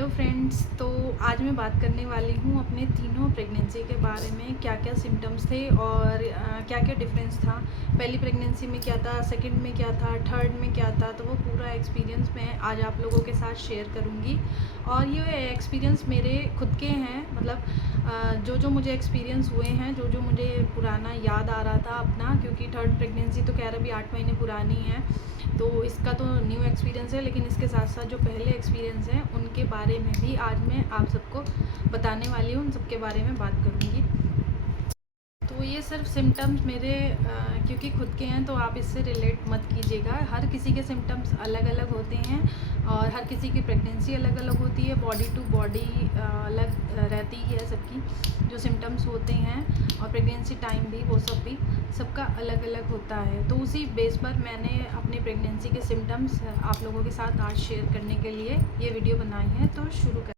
Hello friends. तो आज मैं बात करने वाली हूँ अपने तीनों प्रेगनेंसी के बारे में, क्या क्या सिम्टम्स थे और क्या क्या डिफरेंस था। पहली प्रेगनेंसी में क्या था, सेकंड में क्या था, थर्ड में क्या था। तो वो पूरा एक्सपीरियंस मैं आज आप लोगों के साथ शेयर करूँगी। और ये एक्सपीरियंस मेरे खुद के हैं, मतलब जो जो मुझे एक्सपीरियंस हुए हैं, जो जो मुझे पुराना याद आ रहा था अपना, क्योंकि थर्ड प्रेगनेंसी तो खैर अभी 8 महीने पुरानी है, तो इसका तो न्यू एक्सपीरियंस है। लेकिन इसके साथ साथ जो पहले एक्सपीरियंस हैं उनके बारे में भी आज मैं आप सबको बताने वाली हूँ, उन सब के बारे में बात करूँगी। तो ये सिर्फ सिम्टम्स मेरे क्योंकि खुद के हैं तो आप इससे रिलेट मत कीजिएगा। हर किसी के सिम्टम्स अलग अलग होते हैं और हर किसी की प्रेगनेंसी अलग अलग होती है, बॉडी टू बॉडी अलग रहती है सबकी जो सिम्टम्स होते हैं, और प्रेगनेंसी टाइम भी वो सब भी सबका अलग अलग होता है। तो उसी बेस पर मैंने अपनी प्रेगनेंसी के सिम्टम्स आप लोगों के साथ आज शेयर करने के लिए ये वीडियो बनाई है। तो शुरू कर,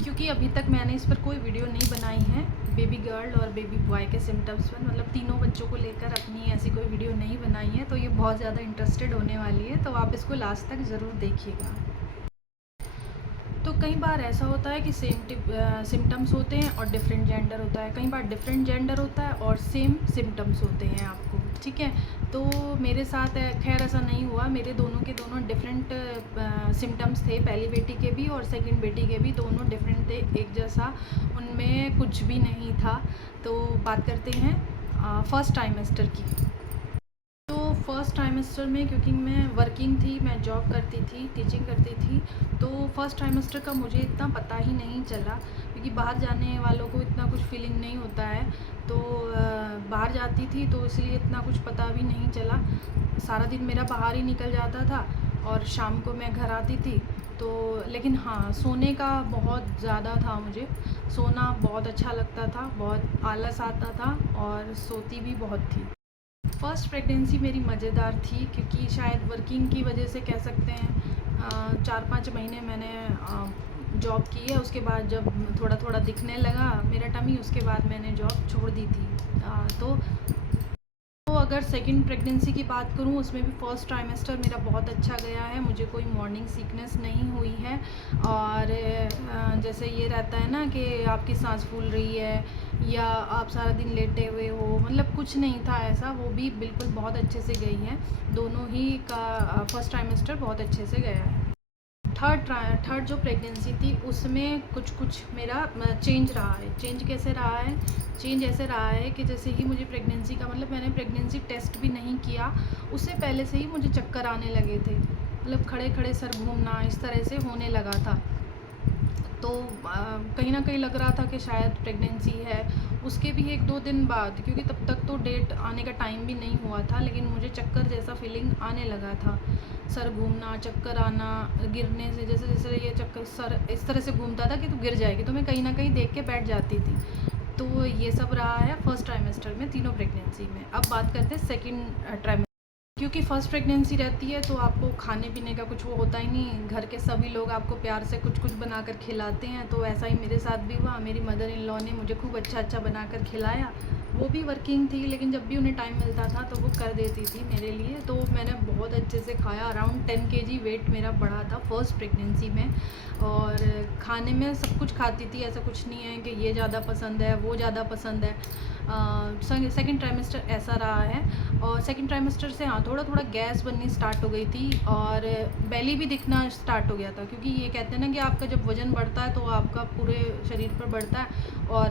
क्योंकि अभी तक मैंने इस पर कोई वीडियो नहीं बनाई है बेबी गर्ल और बेबी बॉय के सिम्टम्स पर, मतलब तीनों बच्चों को लेकर अपनी ऐसी कोई वीडियो नहीं बनाई है। तो ये बहुत ज़्यादा इंटरेस्टेड होने वाली है, तो आप इसको लास्ट तक ज़रूर देखिएगा। तो कई बार ऐसा होता है कि सेम सिम्टम्स होते हैं और डिफरेंट जेंडर होता है, कई बार डिफरेंट जेंडर होता है और सेम सिम्टम्स होते हैं आपको, ठीक है। तो मेरे साथ खैर ऐसा नहीं हुआ, मेरे दोनों के दोनों डिफरेंट सिम्टम्स थे, पहली बेटी के भी और सेकंड बेटी के भी, दोनों डिफरेंट थे, एक जैसा उनमें कुछ भी नहीं था। तो बात करते हैं फर्स्ट ट्राइमेस्टर की। तो फर्स्ट ट्राइमेस्टर में क्योंकि मैं वर्किंग थी, मैं जॉब करती थी, टीचिंग करती थी, तो फर्स्ट ट्राइमेस्टर का मुझे इतना पता ही नहीं चला, क्योंकि बाहर जाने वालों को इतना कुछ फीलिंग नहीं होता है। तो बाहर जाती थी तो इसलिए इतना कुछ पता भी नहीं चला, सारा दिन मेरा बाहर ही निकल जाता था और शाम को मैं घर आती थी। तो लेकिन हाँ, सोने का बहुत ज़्यादा था, मुझे सोना बहुत अच्छा लगता था, बहुत आलस आता था और सोती भी बहुत थी। फ़र्स्ट प्रेगनेंसी मेरी मज़ेदार थी, क्योंकि शायद वर्किंग की वजह से कह सकते हैं 4-5 महीने मैंने जॉब की है। उसके बाद जब थोड़ा थोड़ा दिखने लगा मेरा टमी, उसके बाद मैंने जॉब छोड़ दी थी। तो अगर सेकंड प्रेगनेंसी की बात करूं, उसमें भी फर्स्ट ट्राइमेस्टर मेरा बहुत अच्छा गया है, मुझे कोई मॉर्निंग सिकनेस नहीं हुई है। और जैसे ये रहता है ना कि आपकी सांस फूल रही है या आप सारा दिन लेटे हुए हो, मतलब कुछ नहीं था ऐसा, वो भी बिल्कुल बहुत अच्छे से गई है। दोनों ही का फर्स्ट ट्राइमेस्टर बहुत अच्छे से गया है। थर्ड जो प्रेगनेंसी थी उसमें कुछ कुछ मेरा चेंज रहा है। चेंज कैसे रहा है? चेंज ऐसे रहा है कि जैसे ही मुझे प्रेगनेंसी का, मतलब मैंने प्रेगनेंसी टेस्ट भी नहीं किया, उससे पहले से ही मुझे चक्कर आने लगे थे, मतलब खड़े खड़े सर घूमना, इस तरह से होने लगा था। तो कहीं ना कहीं लग रहा था कि शायद प्रेगनेंसी है। उसके भी 1-2 दिन बाद, क्योंकि तब तक तो डेट आने का टाइम भी नहीं हुआ था, लेकिन मुझे चक्कर जैसा फीलिंग आने लगा था, सर घूमना, चक्कर आना, गिरने से, जैसे जैसे ये चक्कर सर इस तरह से घूमता था कि तू गिर जाएगी, तो मैं कहीं ना कहीं देख के बैठ जाती थी। तो ये सब रहा है फर्स्ट ट्राइमेस्टर में, तीनों प्रेगनेंसी में। अब बात करते हैं सेकेंड ट्राइमेस्टर। क्योंकि फ़र्स्ट प्रेगनेंसी रहती है तो आपको खाने पीने का कुछ वो होता ही नहीं, घर के सभी लोग आपको प्यार से कुछ कुछ बनाकर खिलाते हैं। तो ऐसा ही मेरे साथ भी हुआ, मेरी मदर इन लॉ ने मुझे खूब अच्छा अच्छा बनाकर खिलाया। वो भी वर्किंग थी, लेकिन जब भी उन्हें टाइम मिलता था तो वो कर देती थी मेरे लिए। तो मैंने बहुत अच्छे से खाया, अराउंड 10 kg वेट मेरा बढ़ा था फर्स्ट प्रेगनेंसी में। और खाने में सब कुछ खाती थी, ऐसा कुछ नहीं है कि ये ज़्यादा पसंद है वो ज़्यादा पसंद है। सेकेंड ट्राइमेस्टर ऐसा रहा है। और सेकेंड ट्राइमेस्टर से हाँ, थोड़ा थोड़ा गैस बननी स्टार्ट हो गई थी और बेली भी दिखना स्टार्ट हो गया था, क्योंकि ये कहते हैं ना कि आपका जब वज़न बढ़ता है तो आपका पूरे शरीर पर बढ़ता है और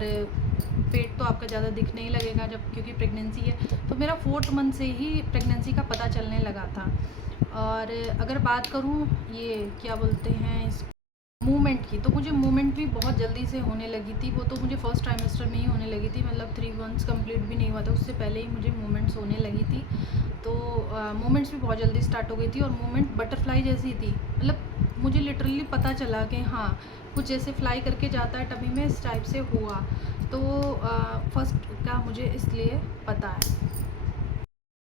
पेट तो आपका ज़्यादा दिखने ही लगेगा जब, क्योंकि प्रेगनेंसी है। तो मेरा 4th मंथ से ही प्रेगनेंसी का पता चलने लगा था। और अगर बात करूँ ये क्या बोलते हैं इस मूवमेंट की, तो मुझे मूवमेंट भी बहुत जल्दी से होने लगी थी। वो तो मुझे फर्स्ट ट्राइमेस्टर में ही होने लगी थी, मतलब 3 मंथ्स कंप्लीट भी नहीं हुआ था उससे पहले ही मुझे मूवमेंट्स होने लगी थी। तो मूवमेंट्स भी बहुत जल्दी स्टार्ट हो गई थी और मूवमेंट बटरफ्लाई जैसी थी, मतलब मुझे लिटरली पता चला कि हाँ, कुछ जैसे फ्लाई करके जाता है टमी में, इस टाइप से हुआ। तो फर्स्ट का मुझे इसलिए पता है।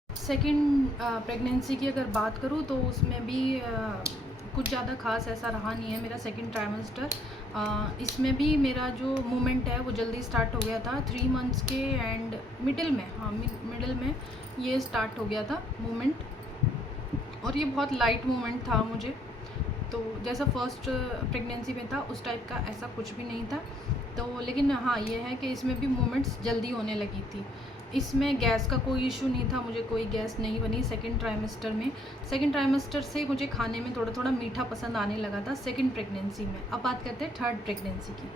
सेकंड प्रेगनेंसी की अगर बात करूँ तो उसमें भी कुछ ज़्यादा ख़ास ऐसा रहा नहीं है मेरा सेकंड ट्राइमेस्टर। इसमें भी मेरा जो मूवमेंट है वो जल्दी स्टार्ट हो गया था 3 मंथ्स के एंड मिडिल में, हाँ मिडिल में ये स्टार्ट हो गया था मूवमेंट। और ये बहुत लाइट मूवमेंट था मुझे, तो जैसा फर्स्ट प्रेगनेंसी में था उस टाइप का ऐसा कुछ भी नहीं था। तो लेकिन हाँ, ये है कि इसमें भी मूवमेंट्स जल्दी होने लगी थी। इसमें गैस का कोई इशू नहीं था, मुझे कोई गैस नहीं बनी सेकंड ट्राइमेस्टर में। सेकंड ट्राइमेस्टर से मुझे खाने में थोड़ा थोड़ा मीठा पसंद आने लगा था सेकंड प्रेगनेंसी में। अब बात करते हैं थर्ड प्रेगनेंसी की।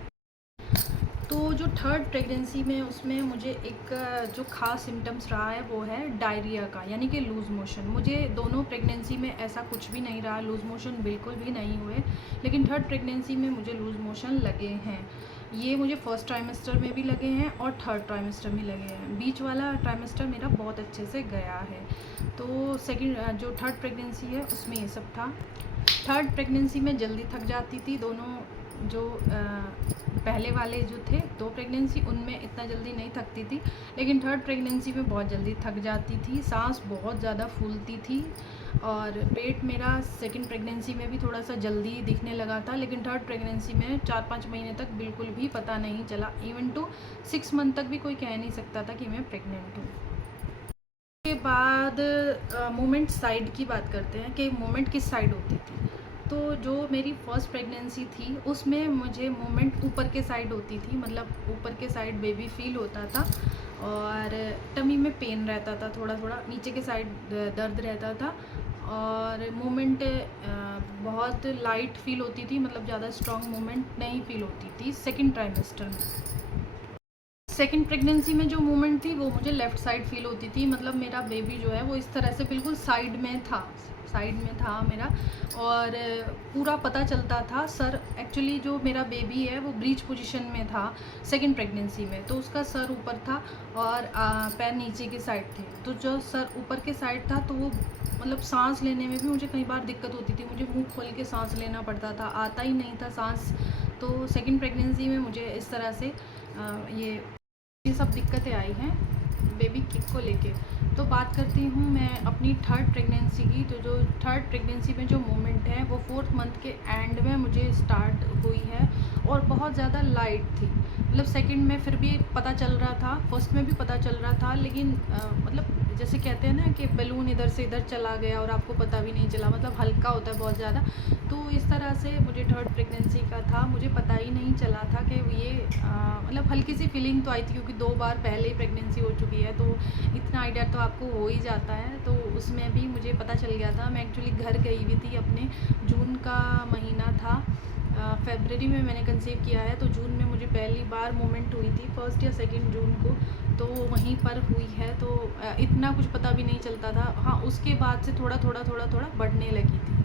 तो जो थर्ड प्रेगनेंसी में उसमें मुझे एक जो खास सिम्टम्स रहा है वो है डायरिया का, यानी कि लूज़ मोशन। मुझे दोनों प्रेगनेंसी में ऐसा कुछ भी नहीं रहा, लूज़ मोशन बिल्कुल भी नहीं हुए, लेकिन थर्ड प्रेगनेंसी में मुझे लूज़ मोशन लगे हैं। ये मुझे फर्स्ट ट्राइमेस्टर में भी लगे हैं और थर्ड ट्राइमेस्टर में लगे हैं। बीच वाला ट्राइमेस्टर मेरा बहुत अच्छे से गया है। तो सेकंड जो थर्ड प्रेगनेंसी है उसमें ये सब था। थर्ड प्रेगनेंसी में जल्दी थक जाती थी। दोनों जो पहले वाले जो थे 2 प्रेगनेंसी उनमें इतना जल्दी नहीं थकती थी, लेकिन थर्ड प्रेगनेंसी में बहुत जल्दी थक जाती थी। सांस बहुत ज़्यादा फूलती थी और पेट मेरा सेकंड प्रेगनेंसी में भी थोड़ा सा जल्दी दिखने लगा था, लेकिन थर्ड प्रेगनेंसी में 4-5 महीने तक बिल्कुल भी पता नहीं चला। इवन टू 6 मंथ तक भी कोई कह नहीं सकता था कि मैं प्रेग्नेंट हूँ। के बाद मोमेंट साइड की बात करते हैं कि मोमेंट किस साइड होती थी। तो जो मेरी फ़र्स्ट प्रेगनेंसी थी उसमें मुझे मोमेंट ऊपर के साइड होती थी, मतलब ऊपर के साइड बेबी फील होता था और टमी में पेन रहता था, थोड़ा थोड़ा नीचे के साइड दर्द रहता था और मोमेंट बहुत लाइट फील होती थी, मतलब ज़्यादा स्ट्रॉन्ग मोमेंट नहीं फील होती थी सेकंड ट्राइमेस्टर में। सेकंड प्रेगनेंसी में जो मूवमेंट थी वो मुझे लेफ़्ट साइड फील होती थी, मतलब मेरा बेबी जो है वो इस तरह से बिल्कुल साइड में था मेरा, और पूरा पता चलता था। सर एक्चुअली जो मेरा बेबी है वो ब्रीच पोजीशन में था सेकंड प्रेगनेंसी में, तो उसका सर ऊपर था और पैर नीचे की साइड थे। तो जो सर ऊपर के साइड था तो वो मतलब सांस लेने में भी मुझे कई बार दिक्कत होती थी, मुझे मुंह खोल के सांस लेना पड़ता था, आता ही नहीं था सांस। तो सेकंड प्रेगनेंसी में मुझे इस तरह से ये सब दिक्कतें आई हैं बेबी किक को लेके। तो बात करती हूँ मैं अपनी थर्ड प्रेगनेंसी की। तो जो थर्ड प्रेगनेंसी में जो मोमेंट है वो 4th मंथ के एंड में मुझे स्टार्ट हुई है और बहुत ज़्यादा लाइट थी। मतलब सेकंड में फिर भी पता चल रहा था, फर्स्ट में भी पता चल रहा था, लेकिन मतलब जैसे कहते हैं ना कि बैलून इधर से इधर चला गया और आपको पता भी नहीं चला, मतलब हल्का होता है बहुत ज़्यादा। तो इस तरह से मुझे थर्ड प्रेगनेंसी का था, मुझे पता ही नहीं चला था कि ये मतलब हल्की सी फीलिंग तो आई थी क्योंकि 2 बार पहले ही प्रेगनेंसी हो चुकी है, तो इतना आइडिया तो आपको हो ही जाता है। तो उसमें भी मुझे पता चल गया था। मैं एक्चुअली घर गई हुई थी अपने, जून का महीना था, फरवरी में मैंने कंसीव किया है, तो जून में मुझे पहली बार मोमेंट हुई थी, 1 या 2 जून को, तो वहीं पर हुई है। तो इतना कुछ पता भी नहीं चलता था। हाँ, उसके बाद से थोड़ा थोड़ा बढ़ने लगी थी।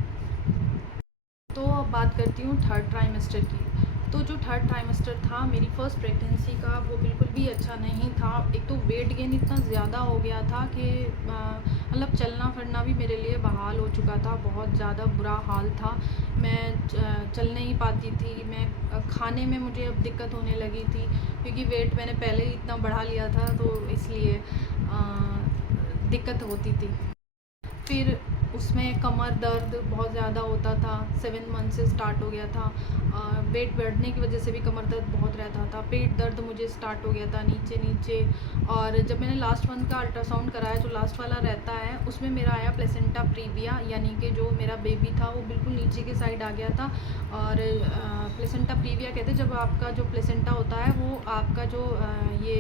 तो अब बात करती हूँ थर्ड ट्राइमेस्टर की। तो जो थर्ड ट्राइमेस्टर था मेरी फ़र्स्ट प्रेगनेंसी का वो बिल्कुल भी अच्छा नहीं था। एक तो वेट गेन इतना ज़्यादा हो गया था कि मतलब चलना फिरना भी मेरे लिए बहाल हो चुका था, बहुत ज़्यादा बुरा हाल था। मैं चल नहीं पाती थी, मैं खाने में मुझे अब दिक्कत होने लगी थी क्योंकि वेट मैंने पहले ही इतना बढ़ा लिया था, तो इसलिए दिक्कत होती थी। फिर उसमें कमर दर्द बहुत ज़्यादा होता था, 7 मंथ से स्टार्ट हो गया था। वेट बढ़ने की वजह से भी कमर दर्द बहुत रहता था, पेट दर्द मुझे स्टार्ट हो गया था नीचे। और जब मैंने लास्ट मंथ का अल्ट्रासाउंड कराया, जो लास्ट वाला रहता है, उसमें मेरा आया प्लेसेंटा प्रीविया, यानी कि जो मेरा बेबी था वो बिल्कुल नीचे की साइड आ गया था। और प्लेसेंटा प्रीविया कहते हैं जब आपका जो प्लेसेंटा होता है वो आपका जो ये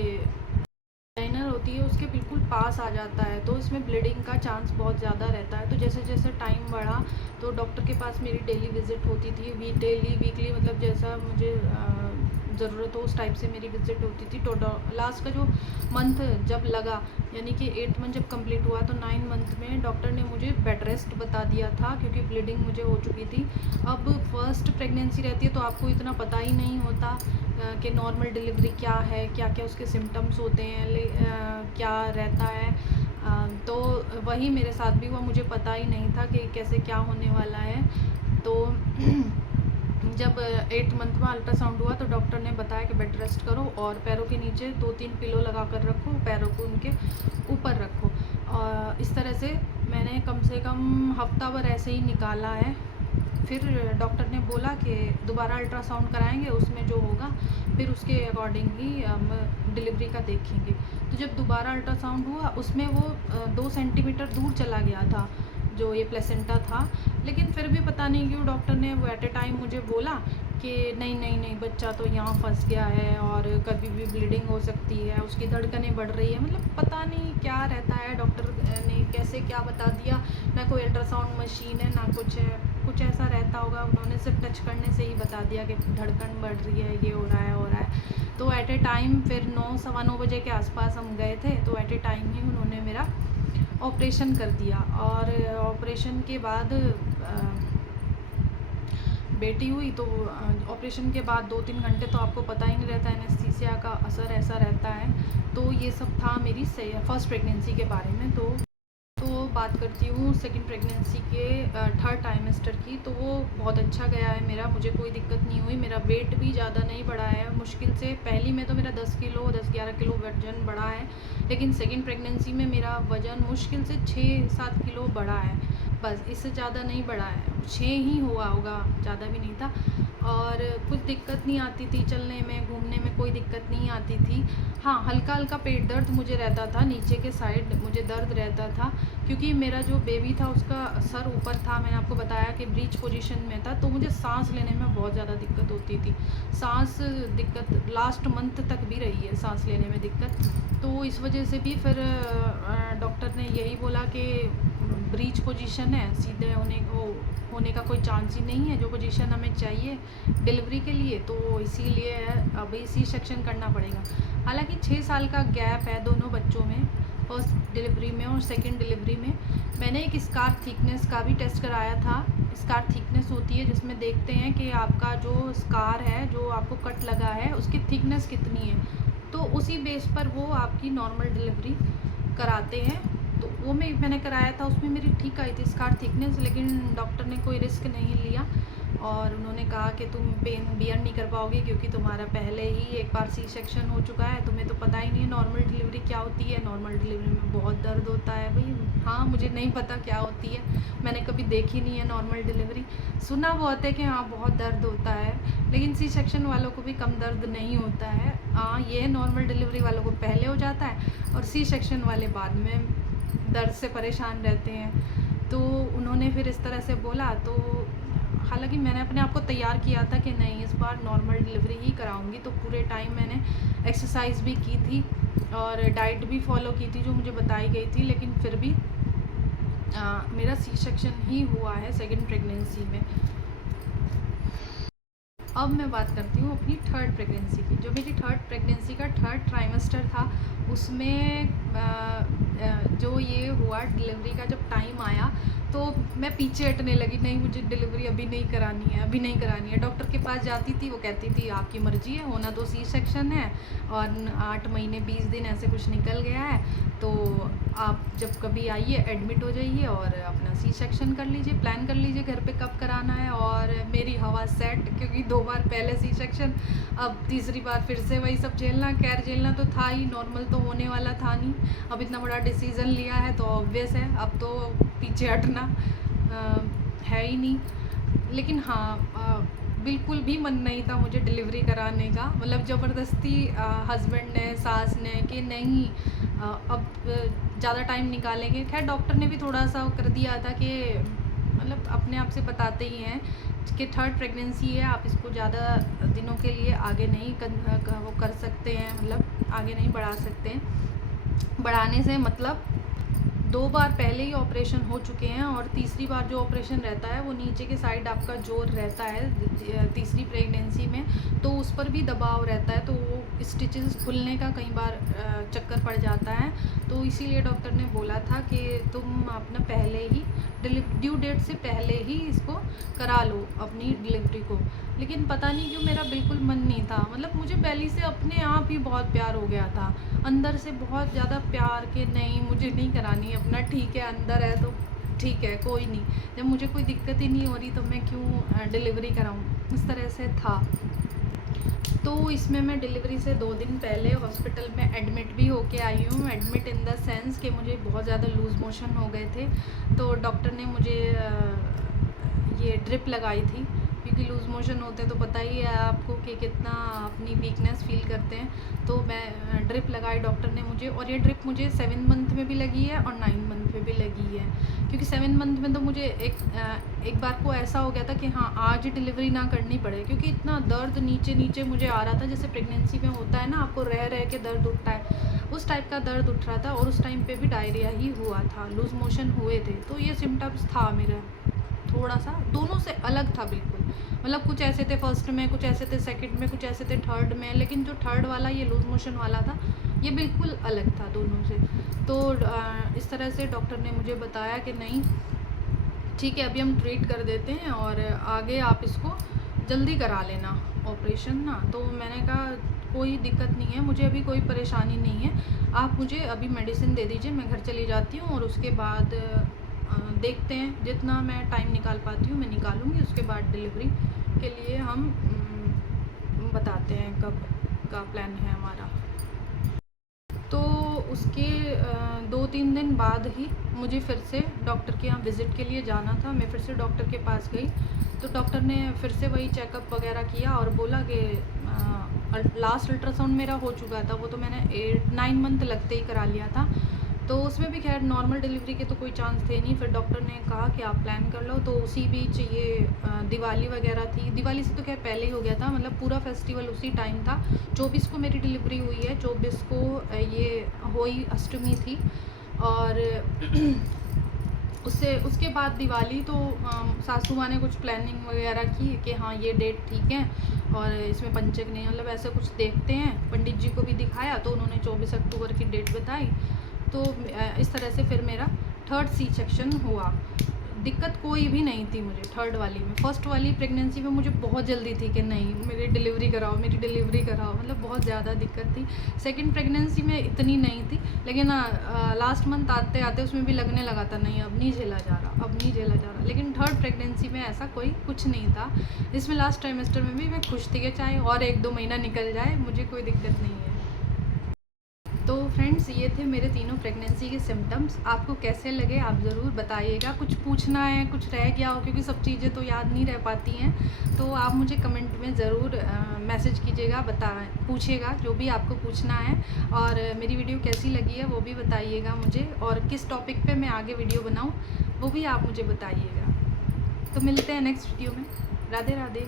लाइनर होती है उसके बिल्कुल पास आ जाता है, तो इसमें ब्लीडिंग का चांस बहुत ज़्यादा रहता है। तो जैसे जैसे टाइम बढ़ा तो डॉक्टर के पास मेरी डेली विज़िट होती थी, डेली वीकली, मतलब जैसा मुझे ज़रूरत हो उस टाइप से मेरी विज़िट होती थी। तो लास्ट का जो मंथ जब लगा, यानी कि 8th मंथ जब कंप्लीट हुआ, तो 9 मंथ में डॉक्टर ने मुझे बेड रेस्ट बता दिया था क्योंकि ब्लीडिंग मुझे हो चुकी थी। अब फर्स्ट प्रेगनेंसी रहती है तो आपको इतना पता ही नहीं होता कि नॉर्मल डिलीवरी क्या है, क्या क्या उसके सिम्टम्स होते हैं, क्या रहता है। तो वही मेरे साथ भी हुआ, मुझे पता ही नहीं था कि कैसे क्या होने वाला है। तो जब 8th मंथ में अल्ट्रासाउंड हुआ तो डॉक्टर ने बताया कि बेड रेस्ट करो और पैरों के नीचे 2-3 पिलो लगा कर रखो, पैरों को उनके ऊपर रखो। और इस तरह से मैंने कम से कम हफ्ता भर ऐसे ही निकाला है। फिर डॉक्टर ने बोला कि दोबारा अल्ट्रासाउंड कराएंगे, उसमें जो होगा फिर उसके अकॉर्डिंग ही हम डिलीवरी का देखेंगे। तो जब दोबारा अल्ट्रासाउंड हुआ उसमें वो 2 सेंटीमीटर दूर चला गया था, जो ये प्लेसेंटा था। लेकिन फिर भी पता नहीं क्यों डॉक्टर ने वो एट ए टाइम मुझे बोला कि नहीं नहीं नहीं, बच्चा तो यहाँ फंस गया है और कभी भी ब्लीडिंग हो सकती है, उसकी धड़कनें बढ़ रही है। मतलब पता नहीं क्या रहता है, डॉक्टर ने कैसे क्या बता दिया। ना कोई अल्ट्रासाउंड मशीन है ना कुछ है, कुछ ऐसा रहता होगा। उन्होंने सिर्फ टच करने से ही बता दिया कि धड़कन बढ़ रही है, ये हो रहा है हो रहा है। तो एट ए टाइम फिर 9 सवा 9 बजे के आसपास हम गए थे, तो एट ए टाइम ही उन्होंने मेरा ऑपरेशन कर दिया। और ऑपरेशन के बाद बेटी हुई, तो ऑपरेशन के बाद 2-3 घंटे तो आपको पता ही नहीं रहता, एनेस्थीसिया का असर ऐसा रहता है। तो ये सब था मेरी फर्स्ट प्रेगनेंसी के बारे में। तो बात करती हूँ सेकंड प्रेगनेंसी के थर्ड टाइमेस्टर की। तो वो बहुत अच्छा गया है मेरा, मुझे कोई दिक्कत नहीं हुई। मेरा वेट भी ज़्यादा नहीं बढ़ा है, मुश्किल से पहली में तो मेरा 10-11 किलो वजन बढ़ा है, लेकिन सेकंड प्रेगनेंसी में मेरा वज़न मुश्किल से 6-7 किलो बढ़ा है, बस इससे ज़्यादा नहीं बढ़ा है। 6 ही हुआ होगा, ज़्यादा भी नहीं था। और कुछ दिक्कत नहीं आती थी, चलने में घूमने में कोई दिक्कत नहीं आती थी। हाँ, हल्का हल्का पेट दर्द मुझे रहता था, नीचे के साइड मुझे दर्द रहता था, क्योंकि मेरा जो बेबी था उसका सर ऊपर था। मैंने आपको बताया कि ब्रीच पोजीशन में था, तो मुझे सांस लेने में बहुत ज़्यादा दिक्कत होती थी। सांस दिक्कत लास्ट मंथ तक भी रही है, सांस लेने में दिक्कत। तो इस वजह से भी फिर डॉक्टर ने यही बोला कि ब्रीच पोजीशन है, सीधे होने का कोई चांस ही नहीं है, जो पोजीशन हमें चाहिए डिलीवरी के लिए, तो इसीलिए अभी सी सेक्शन करना पड़ेगा। हालांकि 6 साल का गैप है दोनों बच्चों में, फर्स्ट डिलीवरी में और सेकंड डिलीवरी में। मैंने एक स्कार थिकनेस का भी टेस्ट कराया था। स्कार थिकनेस होती है जिसमें देखते हैं कि आपका जो स्कार है, जो आपको कट लगा है, उसकी थिकनेस कितनी है, तो उसी बेस पर वो आपकी नॉर्मल डिलीवरी कराते हैं। तो वो मैंने कराया था, उसमें मेरी ठीक आई थी स्कार थिकनेस, लेकिन डॉक्टर ने कोई रिस्क नहीं लिया और उन्होंने कहा कि तुम पेन बियर नहीं कर पाओगे, क्योंकि तुम्हारा पहले ही एक बार सी सेक्शन हो चुका है, तुम्हें तो पता ही नहीं है नॉर्मल डिलीवरी क्या होती है। नॉर्मल डिलीवरी में बहुत दर्द होता है भाई। हाँ, मुझे नहीं पता क्या होती है, मैंने कभी देखी नहीं है नॉर्मल डिलीवरी। सुना बहुत है कि हाँ बहुत दर्द होता है, लेकिन सी सेक्शन वालों को भी कम दर्द नहीं होता है। हाँ, ये नॉर्मल डिलीवरी वालों को पहले हो जाता है और सी सेक्शन वाले बाद में दर्द से परेशान रहते हैं। तो उन्होंने फिर इस तरह से बोला, तो हालांकि मैंने अपने आप को तैयार किया था कि नहीं, इस बार नॉर्मल डिलीवरी ही कराऊंगी। तो पूरे टाइम मैंने एक्सरसाइज भी की थी और डाइट भी फॉलो की थी जो मुझे बताई गई थी, लेकिन फिर भी मेरा सी सेक्शन ही हुआ है सेकंड प्रेगनेंसी में। अब मैं बात करती हूँ अपनी थर्ड प्रेगनेंसी की। जो मेरी थर्ड प्रेगनेंसी का थर्ड ट्राइमेस्टर था, उसमें जो ये हुआ डिलीवरी का जब टाइम आया, तो मैं पीछे हटने लगी, नहीं मुझे डिलीवरी अभी नहीं करानी है, अभी नहीं करानी है। डॉक्टर के पास जाती थी, वो कहती थी आपकी मर्ज़ी है, होना तो सी सेक्शन है और 8 महीने 20 दिन ऐसे कुछ निकल गया है, तो आप जब कभी आइए एडमिट हो जाइए और अपना सी सेक्शन कर लीजिए, प्लान कर लीजिए घर पे कब कराना है। और मेरी हवा सेट, क्योंकि 2 बार पहले सी सेक्शन, अब तीसरी बार फिर से वही सब झेलना। खैर झेलना तो था ही, नॉर्मल तो होने वाला था नहीं। अब इतना बड़ा डिसीज़न लिया है तो ऑब्वियस है, अब तो पीछे हटना है ही नहीं। लेकिन हाँ, बिल्कुल भी मन नहीं था मुझे डिलीवरी कराने का। मतलब ज़बरदस्ती हस्बैंड ने, सास ने कि नहीं अब ज़्यादा टाइम निकालेंगे। खैर डॉक्टर ने भी थोड़ा सा कर दिया था कि मतलब अपने आप से बताते ही हैं कि थर्ड प्रेगनेंसी है, आप इसको ज़्यादा दिनों के लिए आगे नहीं वो कर सकते हैं, मतलब आगे नहीं बढ़ा सकते हैं। बढ़ाने से मतलब 2 बार पहले ही ऑपरेशन हो चुके हैं और तीसरी बार जो ऑपरेशन रहता है वो नीचे के साइड आपका जोर रहता है तीसरी प्रेगनेंसी में, तो उस पर भी दबाव रहता है, तो वो स्टिचेस खुलने का कई बार चक्कर पड़ जाता है। तो इसीलिए डॉक्टर ने बोला था कि तुम अपना पहले ही ड्यू डेट से पहले ही इसको करा लो अपनी डिलीवरी को। लेकिन पता नहीं क्यों मेरा बिल्कुल मन नहीं था। मतलब मुझे पहले से अपने आप ही बहुत प्यार हो गया था, अंदर से बहुत ज़्यादा प्यार के नहीं मुझे नहीं करानी, अपना ठीक है, अंदर है तो ठीक है, कोई नहीं, जब मुझे कोई दिक्कत ही नहीं हो रही तो मैं क्यों डिलीवरी कराऊं, इस तरह से था। तो इसमें मैं डिलीवरी से 2 दिन पहले हॉस्पिटल में एडमिट भी होके आई हूँ। एडमिट इन द सेंस कि मुझे बहुत ज़्यादा लूज़ मोशन हो गए थे, तो डॉक्टर ने मुझे ये ड्रिप लगाई थी, क्योंकि लूज़ मोशन होते हैं तो पता ही है आपको कि कितना अपनी वीकनेस फील करते हैं। तो मैं ड्रिप लगाई डॉक्टर ने मुझे, और ये ड्रिप मुझे 7 मंथ में भी लगी है और 9 मंथ में पे भी लगी है, क्योंकि 7 मंथ में तो मुझे एक बार को ऐसा हो गया था कि हाँ आज डिलीवरी ना करनी पड़े, क्योंकि इतना दर्द नीचे नीचे मुझे आ रहा था, जैसे प्रेगनेंसी में होता है ना, आपको रह रह के दर्द उठता है, उस टाइप का दर्द उठ रहा था। और उस टाइम पे भी डायरिया ही हुआ था, लूज़ मोशन हुए थे। तो ये सिम्टम्स था मेरा, थोड़ा सा दोनों से अलग था बिल्कुल। मतलब कुछ ऐसे थे फर्स्ट में, कुछ ऐसे थे सेकंड में, कुछ ऐसे थे थर्ड में, लेकिन जो थर्ड वाला ये लूज़ मोशन वाला था ये बिल्कुल अलग था दोनों से। तो इस तरह से डॉक्टर ने मुझे बताया कि नहीं ठीक है, अभी हम ट्रीट कर देते हैं और आगे आप इसको जल्दी करा लेना ऑपरेशन ना। तो मैंने कहा कोई दिक्कत नहीं है, मुझे अभी कोई परेशानी नहीं है, आप मुझे अभी मेडिसिन दे दीजिए, मैं घर चली जाती हूँ और उसके बाद देखते हैं, जितना मैं टाइम निकाल पाती हूँ मैं निकालूँगी। उसके बाद डिलीवरी के लिए हम बताते हैं कब का प्लान है हमारा। तो उसके 2-3 दिन बाद ही मुझे फिर से डॉक्टर के यहाँ विज़िट के लिए जाना था। मैं फिर से डॉक्टर के पास गई, तो डॉक्टर ने फिर से वही चेकअप वगैरह किया और बोला कि लास्ट अल्ट्रासाउंड मेरा हो चुका था, वो तो मैंने 8-9 मंथ लगते ही करा लिया था, तो उसमें भी खैर नॉर्मल डिलीवरी के तो कोई चांस थे नहीं। फिर डॉक्टर ने कहा कि आप प्लान कर लो। तो उसी बीच ये दिवाली वगैरह थी, दिवाली से तो खैर पहले ही हो गया था, मतलब पूरा फेस्टिवल उसी टाइम था। 24 को मेरी डिलीवरी हुई है, 24 को ये होई अष्टमी थी, और उसके बाद दिवाली। तो सासू माँ ने कुछ प्लानिंग वगैरह की कि हाँ ये डेट ठीक है और इसमें पंचक नहीं, मतलब ऐसा कुछ देखते हैं। पंडित जी को भी दिखाया तो उन्होंने 24 अक्टूबर की डेट बताई। तो इस तरह से फिर मेरा थर्ड सी सेक्शन हुआ। दिक्कत कोई भी नहीं थी मुझे थर्ड वाली में। फर्स्ट वाली प्रेगनेंसी में मुझे बहुत जल्दी थी कि नहीं मेरी डिलीवरी कराओ, मेरी डिलीवरी कराओ, मतलब बहुत ज़्यादा दिक्कत थी। सेकंड प्रेगनेंसी में इतनी नहीं थी, लेकिन लास्ट मंथ आते आते उसमें भी लगने लगा था नहीं अब नहीं झेला जा रहा, अब नहीं झेला जा रहा। लेकिन थर्ड प्रेगनेंसी में ऐसा कोई कुछ नहीं था। इसमें लास्ट ट्राइमेस्टर में भी मैं खुश थी कि चाहे और 1-2 महीना निकल जाए, मुझे कोई दिक्कत नहीं है। तो फ्रेंड्स ये थे मेरे तीनों प्रेगनेंसी के सिम्टम्स। आपको कैसे लगे आप ज़रूर बताइएगा। कुछ पूछना है, कुछ रह गया हो, क्योंकि सब चीज़ें तो याद नहीं रह पाती हैं, तो आप मुझे कमेंट में ज़रूर मैसेज कीजिएगा, पूछिएगा जो भी आपको पूछना है। और मेरी वीडियो कैसी लगी है वो भी बताइएगा मुझे, और किस टॉपिक पे मैं आगे वीडियो बनाऊँ वो भी आप मुझे बताइएगा। तो मिलते हैं नेक्स्ट वीडियो में। राधे राधे।